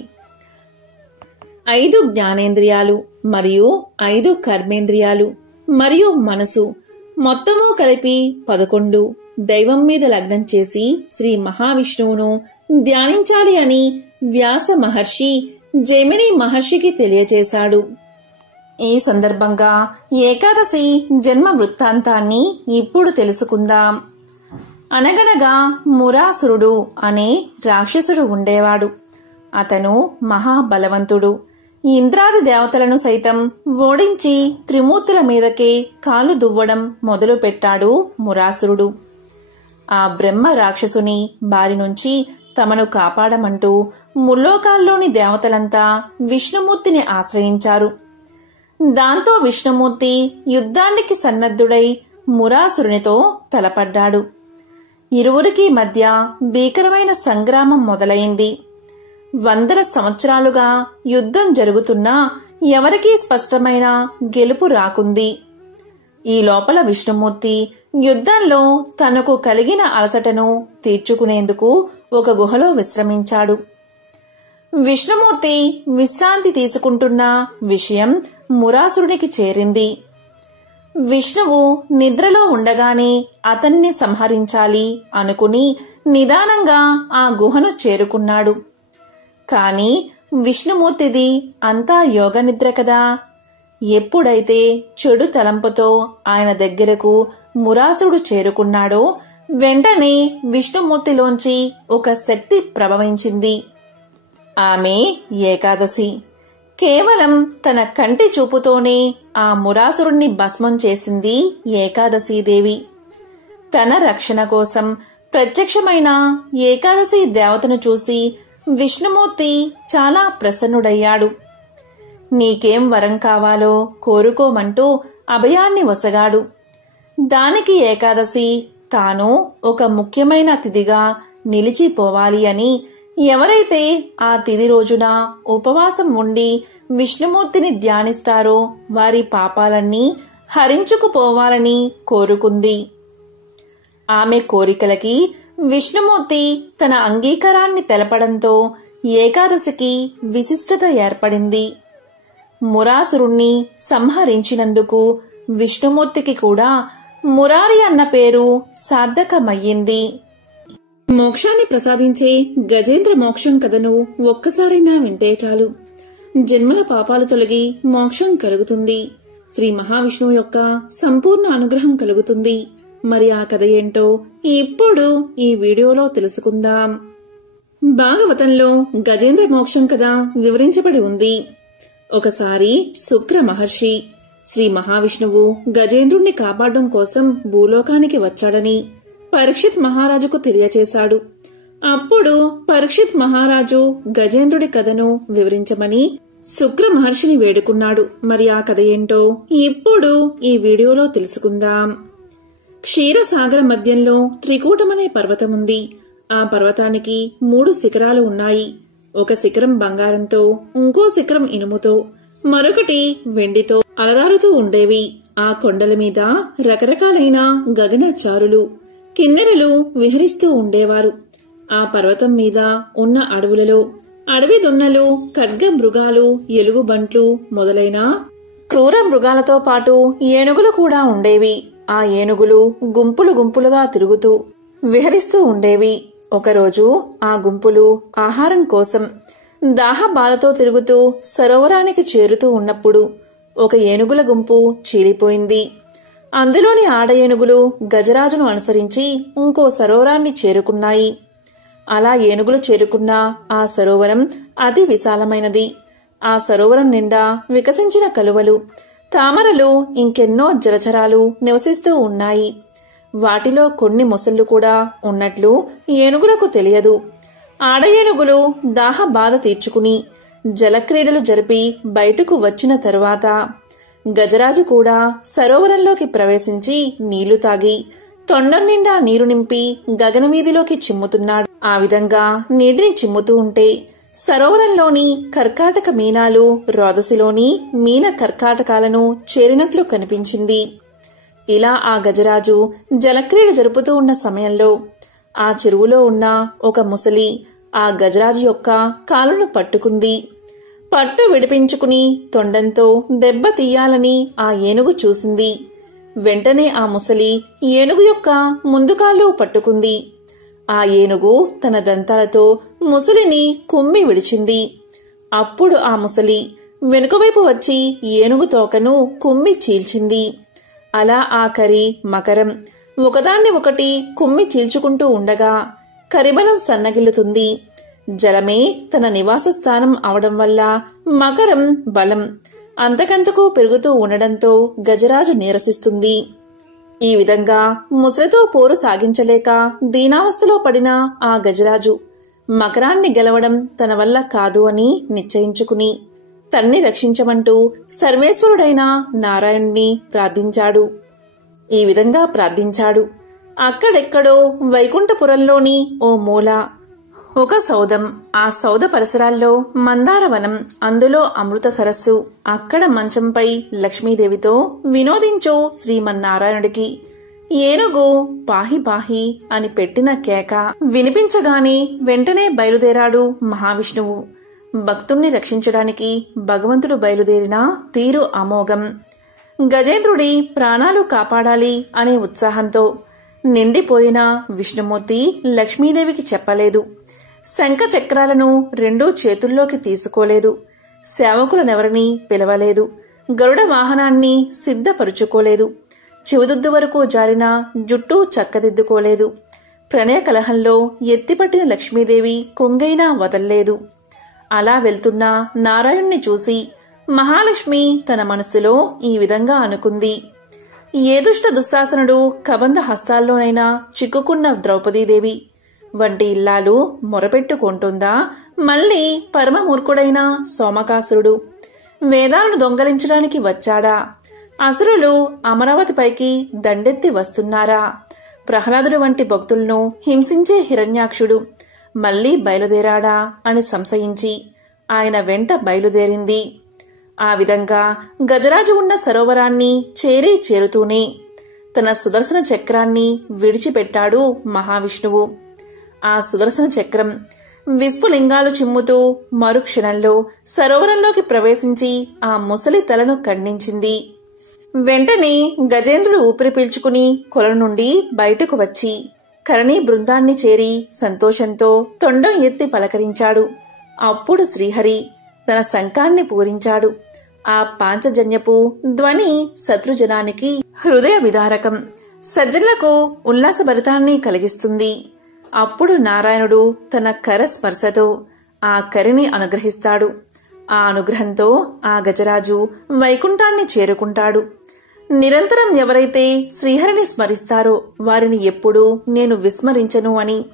5 జ్ఞానేంద్రియాలు మరియు 5 కర్మేంద్రియాలు మరియు మనసు మొత్తము కలిపి 11 దైవం మీద లగ్నం చేసి శ్రీ మహావిష్ణువును ధ్యానించాలి అని వ్యాస మహర్షి జైమిని మహర్షికి తెలియచేశాడు. ఈ సందర్భంగా ఏకాదశి జన్మ వృత్తాంతాన్ని ఇప్పుడు తెలుసుకుందాం. అనగనగా మురాసురుడు అనే రాక్షసుడు ఉండేవాడు. అతను మహాబలవంతుడు. ఇంద్రాది దేవతలను సైతం ఓడించి త్రిమూర్తుల మీదకే కాలు దువ్వడం మొదలుపెట్టాడు మురాసురుడు. ఆ బ్రహ్మ రాక్షసుని బారి నుంచి తమను కాపాడమంటూ ముల్లోకాల్లోని దేవతలంతా విష్ణుమూర్తిని ఆశ్రయించారు. దాంతో విష్ణుమూర్తి యుద్ధానికి సన్నద్ధుడై మురాసురునితో తలపడ్డాడు. ఇరువురికి మధ్య భీకరమైన సంగ్రామం మొదలైంది. 100 సంవత్సరాలుగా యుద్ధం జరుగుతున్నా ఎవరికీ స్పష్టమైన గెలుపు రాకుంది. ఈ లోపల విష్ణుమూర్తి యుద్ధంలో తనకు కలిగిన అలసటను తీర్చుకునేందుకు ఒక గుహలో విశ్రమించాడు. విష్ణుమూర్తి విశ్రాంతి తీసుకుంటున్న విషయం మురాసురునికి చేరింది. విష్ణువు నిద్రలో ఉండగానే అతన్ని సంహరించాలి అనుకుని నిదానంగా ఆ గుహను చేరుకున్నాడు. కాని విష్ణుమూర్తిది అంతా యోగ నిద్ర కదా. ఎప్పుడైతే చెడు తలంపుతో ఆయన దగ్గరకు మురాసుడు చేరుకున్నాడో వెంటనే విష్ణుమూర్తిలోంచి ఒక శక్తి ప్రభవించింది. ఆమె ఏకాదశి. కేవలం తన కంటి చూపుతోనే ఆ మురాసురుణ్ణి భస్మం చేసింది ఏకాదశీదేవి. తన రక్షణ కోసం ప్రత్యక్షమైన ఏకాదశి దేవతను చూసి విష్ణుమూర్తి చాలా ప్రసన్నుడయ్యాడు. నీకేం వరం కావాలో కోరుకోమంటూ అభయాన్ని వసగాడు. దానికి ఏకాదశి తాను ఒక ముఖ్యమైన తిథిగా నిలిచిపోవాలి అని, ఎవరైతే ఆ తిథి రోజున ఉపవాసం ఉండి విష్ణుమూర్తిని ధ్యానిస్తారో వారి పాపాలన్నీ హరించుకుపోవాలని కోరుకుంది. ఆమె కోరికలకి విష్ణుమూర్తి తన అంగీకారాన్ని తెలపడంతో ఏకాదశికి విశిష్టత ఏర్పడింది. మురాసురుణ్ణి సంహరించినందుకు విష్ణుమూర్తికి కూడా మురారి అన్న పేరు సార్థకమయ్యింది. మోక్షాన్ని ప్రసాదించే గజేంద్ర మోక్షం కథను ఒక్కసారైనా వింటే చాలు. జన్మల పాపాలు తొలగి మోక్షం కలుగుతుంది. శ్రీ మహావిష్ణువు యొక్క సంపూర్ణ అనుగ్రహం కలుగుతుంది. మరి ఆ కథ ఏంటో ఇప్పుడు ఈ వీడియోలో తెలుసుకుందాం. భాగవతంలో గజేంద్ర మోక్షం కథ వివరించబడి ఉంది. ఒకసారి శుక్ర మహర్షి శ్రీ మహావిష్ణువు గజేంద్రుణ్ణి కాపాడడం కోసం భూలోకానికి వచ్చాడని పరీక్షిత్ మహారాజుకు తెలియచేశాడు. అప్పుడు పరీక్షిత్ మహారాజు గజేంద్రుడి కథను వివరించమని శుక్ర మహర్షిని వేడుకున్నాడు. మరి ఆ కథ ఏంటో ఇప్పుడు ఈ వీడియోలో తెలుసుకుందాం. క్షీరసాగర మధ్యంలో త్రికూటమనే పర్వతముంది. ఆ పర్వతానికి 3 శిఖరాలు ఉన్నాయి. ఒక శిఖరం బంగారంతో, ఇంకో శిఖరం ఇనుముతో, మరొకటి వెండితో అలరారుతూ ఉండేవి. ఆ కొండల మీద రకరకాలైన గగనచారులు, కిన్నెరలు విహరిస్తూ ఉండేవారు. ఆ పర్వతం మీద ఉన్న అడవులలో అడవి దున్నలు, ఖడ్గ మృగాలు, ఎలుగుబంట్లు మొదలైన క్రూర మృగాలతో పాటు ఏనుగులు కూడా ఉండేవి. ఆ ఏనుగులు గుంపులు గుంపులుగా తిరుగుతూ విహరిస్తూ ఉండేవి. ఒకరోజు ఆ గుంపులు ఆహారం కోసం దాహబాధతో తిరుగుతూ సరోవరానికి చేరుతూ ఉన్నప్పుడు ఒక ఏనుగుల గుంపు చీలిపోయింది. అందులోని ఆడ ఏనుగులు గజరాజును అనుసరించి ఇంకో సరోవరాన్ని చేరుకున్నాయి. అలా ఏనుగులు చేరుకున్న ఆ సరోవరం అతి విశాలమైనది. ఆ సరోవరం నిండా వికసించిన కలువలు, తామరలు, ఇంకెన్నో జలచరాలు నివసిస్తూ ఉన్నాయి. వాటిలో కొన్ని మొసళ్లు కూడా ఉన్నట్లు ఏనుగులకు తెలియదు. ఆడ ఏనుగులు దాహ బాధ తీర్చుకుని జలక్రీడలు జరిపి బయటకు వచ్చిన తరువాత గజరాజు కూడా సరోవరంలోకి ప్రవేశించి నీళ్లు తాగి తొండం నిండా నీరు నింపి గగనవీధిలోకి చిమ్ముతున్నాడు. ఆ విధంగా నీటిని చిమ్ముతూ ఉంటే సరోవరంలోని కర్కాటక మీనాలు రోదసిలోని మీన కర్కాటకాలను చేరినట్లు కనిపించింది. ఇలా ఆ గజరాజు జలక్రీడ జరుపుతూ ఉన్న సమయంలో ఆ చెరువులో ఉన్న ఒక ముసలి ఆ గజరాజు యొక్క కాలును పట్టుకుంది. పట్టు విడిపించుకుని తొండంతో దెబ్బ తీయాలని ఆ ఏనుగు చూసింది. వెంటనే ఆ ముసలి ఏనుగు యొక్క ముందు కాళ్ళు పట్టుకుంది. ఆ ఏనుగు తన దంతాలతో ముసలిని కుమ్మి విడిచింది. అప్పుడు ఆ ముసలి వెనుకవైపు వచ్చి ఏనుగు తోకను కుమ్మి చీల్చింది. అలా ఆ కరి మకరం ఒకదాన్ని ఒకటి కుమ్మి చీల్చుకుంటూ ఉండగా కరిబలం సన్నగిల్లుతుంది. జలమే తన నివాస స్థానం అవడం వల్ల మకరం బలం అంతకంతకు పెరుగుతూ ఉండడంతో గజరాజు నీరసిస్తుంది. ఈ విధంగా ముసలితో పోరు సాగించలేక దీనావస్థలో పడిన ఆ గజరాజు మకరాన్ని గెలవడం తన వల్ల కాదు అని నిశ్చయించుకుని తన్ని రక్షించమంటూ సర్వేశ్వరుడైన నారాయణుణ్ణి ప్రార్థించాడు. ఈ విధంగా ప్రార్థించాడు. అక్కడెక్కడో వైకుంఠపురంలోని ఓ మూల ఒక సౌధం. ఆ సౌధ పరిసరాల్లో మందారవనం, అందులో అమృత సరస్సు. అక్కడ మంచంపై లక్ష్మీదేవితో వినోదించు శ్రీమన్నారాయణుడికి ఏనుగు పాహి పాహి అని పెట్టిన కేక వినిపించగానే వెంటనే బయలుదేరాడు మహావిష్ణువు. భక్తుణ్ణి రక్షించడానికి భగవంతుడు బయలుదేరిన తీరు అమోఘం. గజేంద్రుడి ప్రాణాలు కాపాడాలి అనే ఉత్సాహంతో నిండిపోయిన విష్ణుమూర్తి లక్ష్మీదేవికి చెప్పలేదు. శంఖ చక్రాలను రెండూ చేతుల్లోకి తీసుకోలేదు. సేవకులనెవరినీ పిలవలేదు. గరుడ వాహనాన్ని సిద్ధపరుచుకోలేదు. చివదుద్దు వరకు జారిన జుట్టు చక్కదిద్దుకోలేదు. ప్రణయ కలహంలో ఎత్తిపట్టిన లక్ష్మీదేవి కొంగైనా వదల్లేదు. అలా వెళ్తున్న నారాయణ్ణి చూసి మహాలక్ష్మి తన మనసులో ఈ విధంగా అనుకుంది. ఏ దుష్ట దుశ్శాసనుడు కబంధ హస్తాల్లోనైనా చిక్కుకున్న ద్రౌపదీదేవి వంటి ఇల్లాలు మొరపెట్టుకుంటుందా? మళ్లీ పరమమూర్ఖుడైన సోమకాసురుడు వేదాలను దొంగలించడానికి వచ్చాడా? అసురులు అమరావతిపైకి దండెత్తి వస్తున్నారా? ప్రహ్లాదుడు వంటి భక్తులను హింసించే హిరణ్యాక్షుడు మళ్లీ బయలుదేరాడా అని సంశయించి ఆయన వెంట బయలుదేరింది. ఆ విధంగా గజరాజు ఉన్న సరోవరాన్ని చేరుతూనే తన సుదర్శన చక్రాన్ని విడిచిపెట్టాడు మహావిష్ణువు. ఆ సుదర్శన చక్రం విస్ఫులింగాలు చిమ్ముతూ మరుక్షణంలో సరోవరంలోకి ప్రవేశించి ఆ ముసలి తలను ఖండించింది. వెంటనే గజేంద్రుడు ఊపిరి పీల్చుకుని కొల నుండి బయటకు వచ్చి కరణీ బృందాన్ని చేరి సంతోషంతో తొండం ఎత్తి పలకరించాడు. అప్పుడు శ్రీహరి తన శంఖాన్ని పూరించాడు. ఆ పాంచజన్యపు ధ్వని శత్రుజనానికి హృదయ విదారకం, సజ్జనులకు ఉల్లాసభరితాన్ని కలిగిస్తుంది. అప్పుడు నారాయణుడు తన కర స్పర్శతో ఆ కరిని అనుగ్రహిస్తాడు. ఆ అనుగ్రహంతో ఆ గజరాజు వైకుంఠాన్ని చేరుకుంటాడు. నిరంతరం ఎవరైతే శ్రీహరిని స్మరిస్తారో వారిని ఎప్పుడూ నేను విస్మరించను అని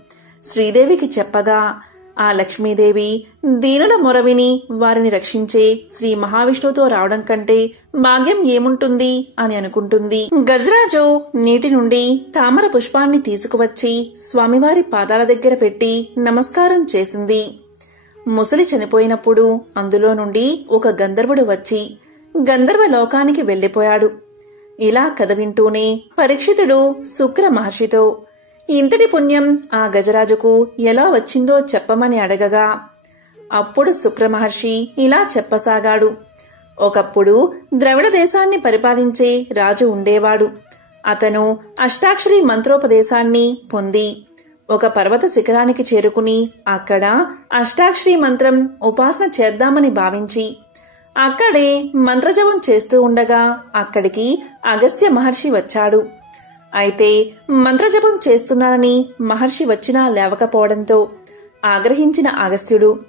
శ్రీదేవికి చెప్పగా ఆ లక్ష్మీదేవి దీనుల మొరవిని వారిని రక్షించే శ్రీ మహావిష్ణువుతో రావడం కంటే భాగ్యం ఏముంటుంది అని అనుకుంటుంది. గజరాజు నీటి నుండి తామర పుష్పాన్ని తీసుకువచ్చి స్వామివారి పాదాల దగ్గర పెట్టి నమస్కారం చేసింది. ముసలి చనిపోయినప్పుడు అందులో నుండి ఒక గంధర్వుడు వచ్చి గంధర్వ లోకానికి వెళ్లిపోయాడు. ఇలా కథ వింటూనే పరీక్షితుడు శుక్ర మహర్షితో ఇంతటి పుణ్యం ఆ గజరాజుకు ఎలా వచ్చిందో చెప్పమని అడగగా అప్పుడు శుక్ర మహర్షి ఇలా చెప్పసాగాడు. ఒకప్పుడు ద్రవిడ దేశాన్ని పరిపాలించే రాజు ఉండేవాడు. అతను అష్టాక్షరి మంత్రోపదేశాన్ని పొంది ఒక పర్వత శిఖరానికి చేరుకుని అక్కడ అష్టాక్షరి మంత్రం ఉపాసన చేద్దామని భావించి అక్కడే మంత్రజపం చేస్తూ ఉండగా అక్కడికి అగస్త్య మహర్షి వచ్చాడు. అయితే మంత్రజపం చేస్తున్నానని మహర్షి వచ్చినా లేవకపోవడంతో ఆగ్రహించిన అగస్త్యుడు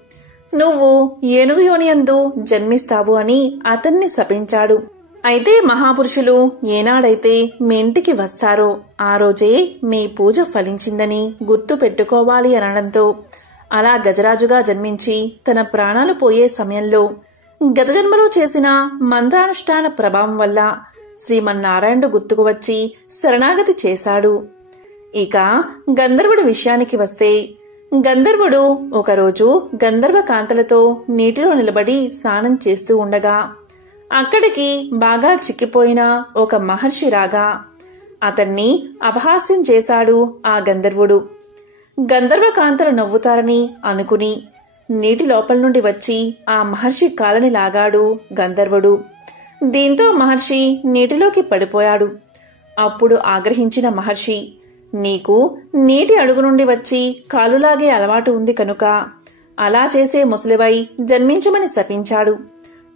నువ్వు ఏనుగు యోనియందు జన్మిస్తావు అని అతన్ని శపించాడు. అయితే మహాపురుషులు ఏనాడైతే మీ ఇంటికి వస్తారో ఆ రోజే మీ పూజ ఫలించిందని గుర్తు పెట్టుకోవాలి అనడంతో అలా గజరాజుగా జన్మించి తన ప్రాణాలు పోయే సమయంలో గత జన్మలో చేసిన మంత్రానుష్ఠాన ప్రభావం వల్ల శ్రీమన్నారాయణుడు గుర్తుకు వచ్చి శరణాగతి చేశాడు. ఇక గంధర్వుడి విషయానికి వస్తే, గంధర్వుడు ఒకరోజు గంధర్వ కాంతలతో నీటిలో నిలబడి స్నానం చేస్తూ ఉండగా అక్కడికి బాగా చిక్కిపోయిన ఒక మహర్షి రాగా అతన్ని అపహాస్యం చేశాడు ఆ గంధర్వుడు. గంధర్వ కాంతలు నవ్వుతారని అనుకుని నీటి లోపల నుండి వచ్చి ఆ మహర్షి కాలని లాగాడు గంధర్వుడు. దీంతో మహర్షి నీటిలోకి పడిపోయాడు. అప్పుడు ఆగ్రహించిన మహర్షి, నీకు నీటి అడుగు నుండి వచ్చి కాలులాగే అలవాటు ఉంది కనుక అలా చేసే ముసలివై జన్మించమని శపించాడు.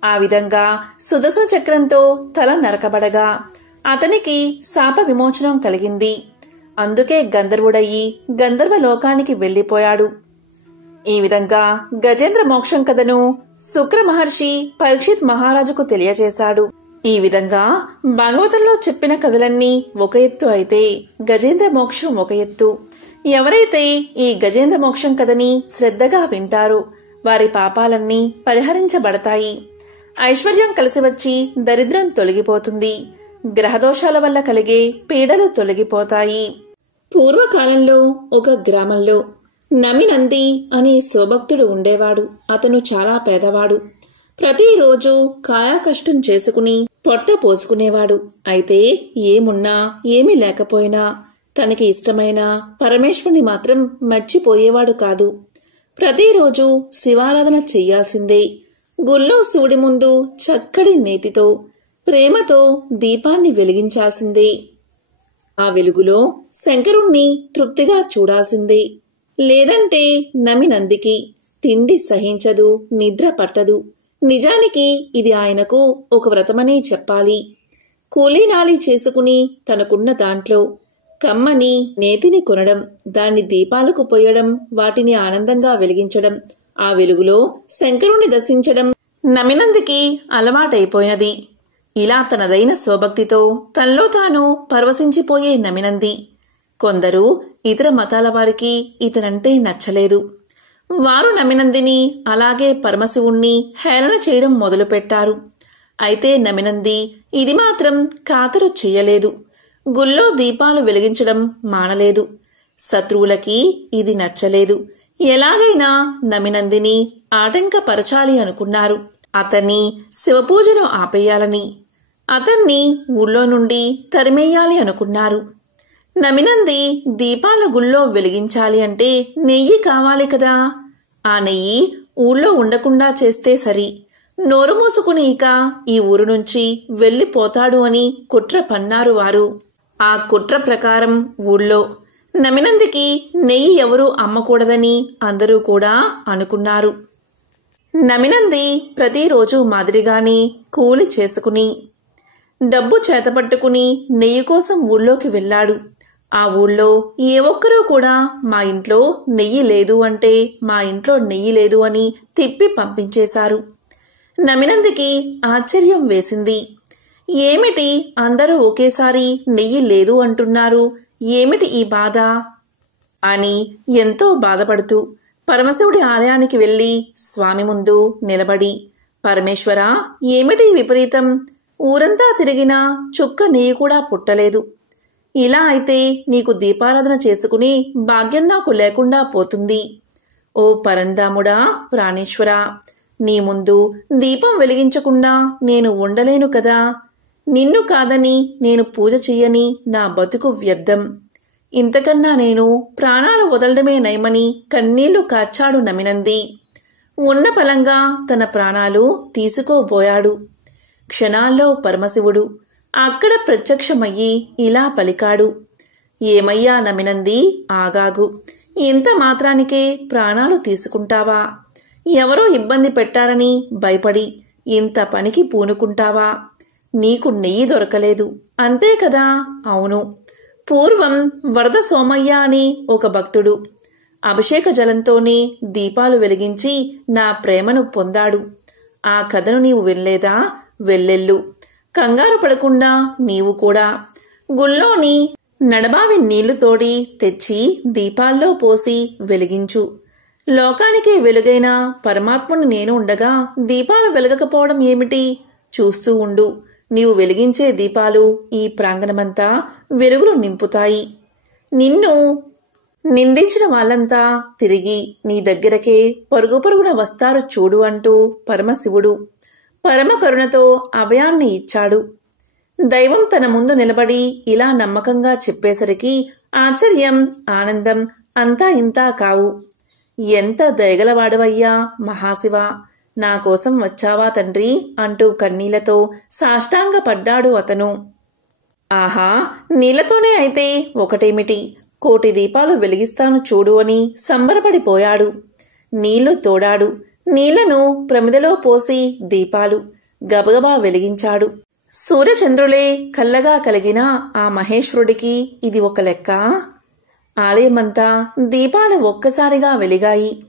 ఆ విధంగా సుదర్శన చక్రంతో తల నరకబడగా అతనికి శాప విమోచనం కలిగింది. అందుకే గంధర్వుడయ్యి గంధర్వ లోకానికి వెళ్లిపోయాడు. ఈ విధంగా గజేంద్ర మోక్షం కథను శుక్ర మహర్షి పరీక్షిత్ మహారాజుకు తెలియజేశాడు. ఈ విధంగా భాగవతంలో చెప్పిన కథలన్నీ ఒక ఎత్తు అయితే గజేంద్ర మోక్షం ఒక ఎత్తు. ఎవరైతే ఈ గజేంద్ర మోక్షం కథని శ్రద్ధగా వింటారో వారి పాపాలన్నీ పరిహరించబడతాయి. ఐశ్వర్యం కలిసి వచ్చి దరిద్రం తొలగిపోతుంది. గ్రహదోషాల వల్ల కలిగే పీడలు తొలగిపోతాయి. పూర్వకాలంలో ఒక గ్రామంలో నమినంది అనే శివభక్తుడు ఉండేవాడు. అతను చాలా పేదవాడు. ప్రతిరోజు కాయాకష్టం చేసుకుని పొట్ట పోసుకునేవాడు. అయితే ఏమున్నా ఏమీ లేకపోయినా తనకి ఇష్టమైన పరమేశ్వరుని మాత్రం మర్చిపోయేవాడు కాదు. ప్రతిరోజు శివారాధన చెయ్యాల్సిందే. గుళ్ళో శివుడి ముందు చక్కటి నేతితో ప్రేమతో దీపాన్ని వెలిగించాల్సిందే. ఆ వెలుగులో శంకరుణ్ణి తృప్తిగా చూడాల్సిందే. లేదంటే నమినందికి తిండి సహించదు, నిద్ర పట్టదు. నిజానికి ఇది ఆయనకు ఒక వ్రతమనే చెప్పాలి. కూలీనాలి చేసుకుని తనకున్న దాంట్లో కమ్మని నేతిని కొనడం, దాన్ని దీపాలకు పొయ్యడం, వాటిని ఆనందంగా వెలిగించడం, ఆ వెలుగులో శంకరుణ్ణి దర్శించడం నమినందికి అలవాటైపోయినది. ఇలా తనదైన స్వభక్తితో తనలో తాను పరవశించిపోయే నమినంది. కొందరు ఇతర మతాల వారికి ఇతనంటే నచ్చలేదు. వారు నమినందిని అలాగే పరమశివుణ్ణి హేళన చేయడం మొదలుపెట్టారు. అయితే నమినంది ఇది మాత్రం ఖాతరు చెయ్యలేదు. గుళ్ళో దీపాలు వెలిగించడం మానలేదు. శత్రువులకి ఇది నచ్చలేదు. ఎలాగైనా నమినందిని ఆటంకపరచాలి అనుకున్నారు. అతన్ని శివపూజను ఆపేయాలని, అతన్ని ఊళ్ళో నుండి తరిమేయాలి అనుకున్నారు. నమినంది దీపాలు గుళ్ళో వెలిగించాలి అంటే నెయ్యి కావాలి కదా. ఆ నెయ్యి ఊళ్ళో ఉండకుండా చేస్తే సరి. నోరు మూసుకుని ఇక ఈ ఊరు నుంచి వెళ్లిపోతాడు అని కుట్ర పన్నారు వారు. ఆ కుట్ర ప్రకారం ఊళ్ళో నమినందికి నెయ్యి ఎవరూ అమ్మకూడదని అందరూ కూడా అనుకున్నారు. నమినంది ప్రతిరోజు మాదిరిగానే కూలి చేసుకుని డబ్బు చేతపట్టుకుని నెయ్యి కోసం ఊళ్ళోకి వెళ్లాడు. ఆ ఊళ్ళో ఏ ఒక్కరూ కూడా మా ఇంట్లో నెయ్యి లేదు అంటే మా ఇంట్లో నెయ్యి లేదు అని తిప్పి పంపించేశారు. నమినందికి ఆశ్చర్యం వేసింది. ఏమిటి అందరూ ఒకేసారి నెయ్యి లేదు అంటున్నారు, ఏమిటి ఈ బాధ అని ఎంతో బాధపడుతూ పరమశివుడి ఆలయానికి వెళ్లి స్వామి ముందు నిలబడి, పరమేశ్వరా, ఏమిటి విపరీతం? ఊరంతా తిరిగినా చుక్క నెయ్యి కూడా పుట్టలేదు. ఇలా అయితే నీకు దీపారాధన చేసుకుని భాగ్యం నాకు లేకుండా పోతుంది. ఓ పరంధాముడా, ప్రాణేశ్వరా, నీ ముందు దీపం వెలిగించకుండా నేను ఉండలేను కదా. నిన్ను కాదని నేను పూజ చెయ్యని నా బతుకు వ్యర్థం. ఇంతకన్నా నేను ప్రాణాలు వదలడమే నయమని కన్నీళ్లు కార్చాడు నమినంది. ఉన్న పలంగా తన ప్రాణాలు తీసుకోబోయాడు. క్షణాల్లో పరమశివుడు అక్కడ ప్రత్యక్షమయ్యి ఇలా పలికాడు. ఏమయ్యా నమినంది, ఆగాగు. ఇంత మాత్రానికే ప్రాణాలు తీసుకుంటావా? ఎవరో ఇబ్బంది పెట్టారని భయపడి ఇంత పనికి పూనుకుంటావా? నీకు నెయ్యి దొరకలేదు అంతే కదా. అవును, పూర్వం వరద సోమయ్య అని ఒక భక్తుడు అభిషేక జలంతోనే దీపాలు వెలిగించి నా ప్రేమను పొందాడు. ఆ కథను నీవు వినలేదా? వెళ్ళెళ్ళు. కంగారు పడకుండా నీవు కూడా గుళ్ళోని నడబావి నీళ్లు తోడి తెచ్చి దీపాల్లో పోసి వెలిగించు. లోకానికి వెలుగైన పరమాత్ముని నేను ఉండగా దీపాలు వెలగకపోవడం ఏమిటి? చూస్తూ ఉండు. నీవు వెలిగించే దీపాలు ఈ ప్రాంగణమంతా వెలుగులు నింపుతాయి. నిన్ను నిందించిన వాళ్ళంతా తిరిగి నీ దగ్గరకే పరుగు పరుగున వస్తారు చూడు అంటూ పరమశివుడు పరమ కరుణతో అభయాన్ని ఇచ్చాడు. దైవం తన ముందు నిలబడి ఇలా నమ్మకంగా చెప్పేసరికి ఆశ్చర్యం, ఆనందం అంతా ఇంతా కావు. ఎంత దయగలవాడవయ్యా మహాశివ, నా కోసం వచ్చావా తండ్రి అంటూ కన్నీళ్లతో సాష్టాంగపడ్డాడు అతను. ఆహా, నీళ్లతోనే అయితే ఒకటేమిటి, కోటి దీపాలు వెలిగిస్తాను చూడు అని సంబరపడిపోయాడు. నీళ్లు తోడాడు. నీళ్లను ప్రమిదలో పోసి దీపాలు గబగబా వెలిగించాడు. సూర్యచంద్రులే కల్లగా కలిగిన ఆ మహేశ్వరుడికి ఇది ఒక లెక్క. ఆలయమంతా దీపాలు ఒక్కసారిగా వెలిగాయి.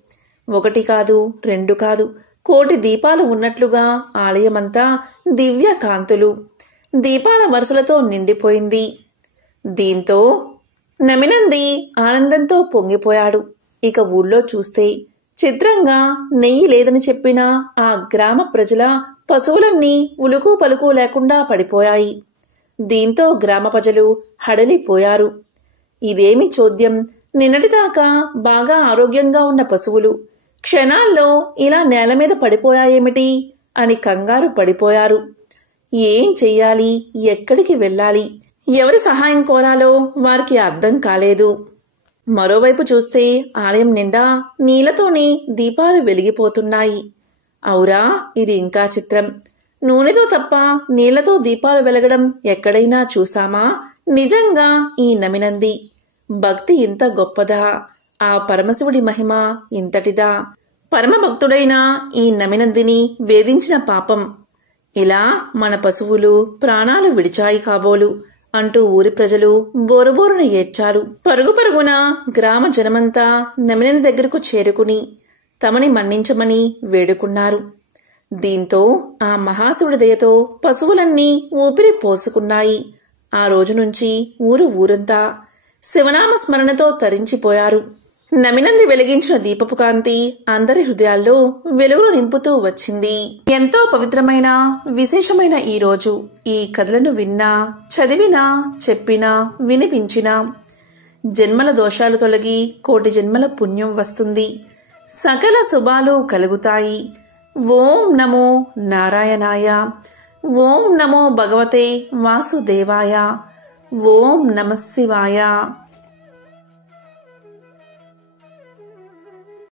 ఒకటి కాదు, రెండు కాదు, కోటి దీపాలు ఉన్నట్లుగా ఆలయమంతా దివ్య కాంతులు, దీపాల వరుసలతో నిండిపోయింది. దీంతో నమినంది ఆనందంతో పొంగిపోయాడు. ఇక ఊళ్ళో చూస్తే చిత్రంగా నెయ్యి లేదని చెప్పిన ఆ గ్రామ ప్రజల పశువులన్నీ ఉలుకు పలుకు లేకుండా పడిపోయాయి. దీంతో గ్రామ ప్రజలు హడలిపోయారు. ఇదేమి చోద్యం, నిన్నటిదాకా బాగా ఆరోగ్యంగా ఉన్న పశువులు క్షణాల్లో ఇలా నేల మీద పడిపోయాయేమిటి అని కంగారు పడిపోయారు. ఏం చెయ్యాలి, ఎక్కడికి వెళ్ళాలి, ఎవరి సహాయం కోరాలో వారికి అర్థం కాలేదు. మరోవైపు చూస్తే ఆలయం నిండా నీళ్లతోనే దీపాలు వెలిగిపోతున్నాయి. ఔరా, ఇది ఇంకా చిత్రం. నూనెతో తప్ప నీళ్లతో దీపాలు వెలగడం ఎక్కడైనా చూసామా? నిజంగా ఈ నమినంది భక్తి ఇంత గొప్పదా? ఆ పరమశివుడి మహిమ ఇంతటిదా? పరమభక్తుడైన ఈ నమినందిని వేధించిన పాపం ఇలా మన పశువులు ప్రాణాలు విడిచాయి కాబోలు అంటూ ఊరి ప్రజలు బోరుబోరున ఏడ్చారు. పరుగు పరుగున గ్రామ జనమంతా నమినంది దగ్గరకు చేరుకుని తమని మన్నించమని వేడుకున్నారు. దీంతో ఆ మహాశివుడి దయతో పశువులన్నీ ఊపిరి పోసుకున్నాయి. ఆ రోజు నుంచి ఊరంతా శివనామ స్మరణతో తరించిపోయారు. నమినంది వెలిగించిన దీపపు కాంతి అందరి హృదయాల్లో వెలుగులు నింపుతూ వచ్చింది. ఎంతో పవిత్రమైన విశేషమైన ఈ రోజు ఈ కథలను విన్నా, చదివినా, చెప్పినా, వినిపించినా జన్మల దోషాలు తొలగి కోటి జన్మల పుణ్యం వస్తుంది. సకల శుభాలు కలుగుతాయి. ఓం నమో నారాయణాయ. ఓం నమో భగవతే వాసుదేవాయ. ఓం నమః శివాయ.